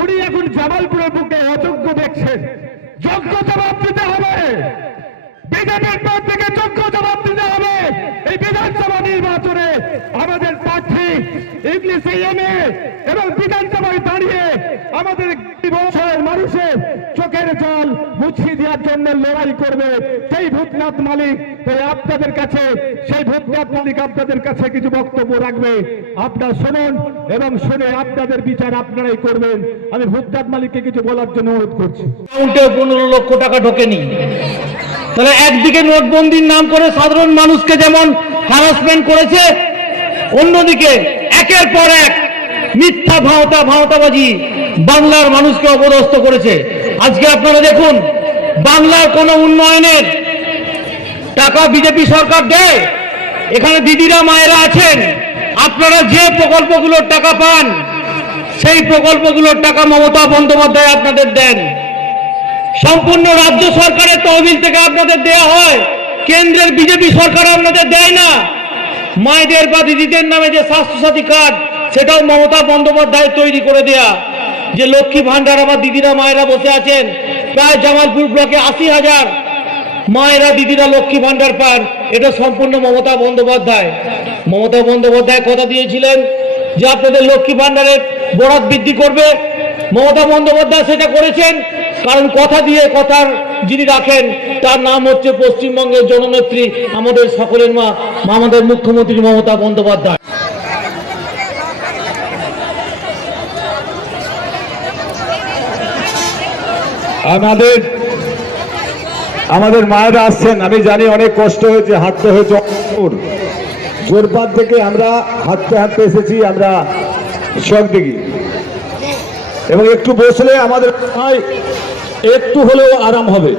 উনি এখন জামালপুরের বুকে অযোগ্য দেখছেন। যোগ্য জবাব দিতে হবে, বিজেপির পর থেকে যোগ্য জবাব দিতে হবে। এই বিধানসভা নির্বাচনে আমাদের প্রার্থী ইংলিশ এমএ এবং বিধানসভায় দাঁড়িয়ে আমাদের মানুষের চোখের জল মুছিয়ে দেওয়ার জন্য লড়াই করবে সেই ভূতনাথ মালিক। তাই আপনাদের কাছে সেই ভূতনাথ মালিক আপনাদের কাছে কিছু বক্তব্য রাখবে, আপনারা শুনুন এবং শুনে আপনাদের বিচার আপনারাই করবেন। আমি ভূতনাথ মালিককে কিছু বলার জন্য অনুরোধ করছি। 15 লক্ষ টাকা ঢোকেনি, তাহলে একদিকে নোটবন্দির নাম করে সাধারণ মানুষকে যেমন হ্যারাসমেন্ট করেছে, অন্যদিকে একের পর এক মিথ্যা ভাওতাবাজি বাংলার মানুষকে অপদস্থ করেছে। আজকে আপনারা দেখুন, বাংলার কোন উন্নয়নের টাকা বিজেপি সরকার দেয়? এখানে দিদিরা মায়েরা আছেন, আপনারা যে প্রকল্পগুলোর টাকা পান সেই প্রকল্পগুলোর টাকা মমতা বন্দ্যোপাধ্যায় আপনাদের দেন। সম্পূর্ণ রাজ্য সরকারের তহবিল থেকে আপনাদের দেয়া হয়, কেন্দ্রের বিজেপি সরকার আপনাদের দেয় না। মায়েদের বা দিদিদের নামে যে স্বাস্থ্যসাথী কার্ড, সেটাও মমতা বন্দ্যোপাধ্যায় তৈরি করে দেয়া। যে লক্ষ্মী ভান্ডার আমার দিদিরা মায়েরা বসে আছেন, প্রায় জামালপুর ব্লকে 80,000 মায়েরা দিদিরা লক্ষ্মী ভান্ডার পান, এটা সম্পূর্ণ মমতা বন্দ্যোপাধ্যায়। মমতা বন্দ্যোপাধ্যায় কথা দিয়েছিলেন যে আপনাদের লক্ষ্মী ভান্ডারের বরাদ বৃদ্ধি করবে, মমতা বন্দ্যোপাধ্যায় সেটা করেছেন। কারণ কথা দিয়ে কথার যিনি রাখেন তার নাম হচ্ছে পশ্চিমবঙ্গের জননেত্রী, আমাদের সকলের মা, আমাদের মুখ্যমন্ত্রী মমতা বন্দ্যোপাধ্যায়। আমাদের মায়েরা আসছেন, আমি জানি অনেক কষ্ট হয়েছে, হাঁটতে হয়েছে, জোরপাত থেকে আমরা হাঁটতে এসেছি আমরা সব দিকে, এবং একটু বসলে আমাদের একটু হলেও আরাম হবে।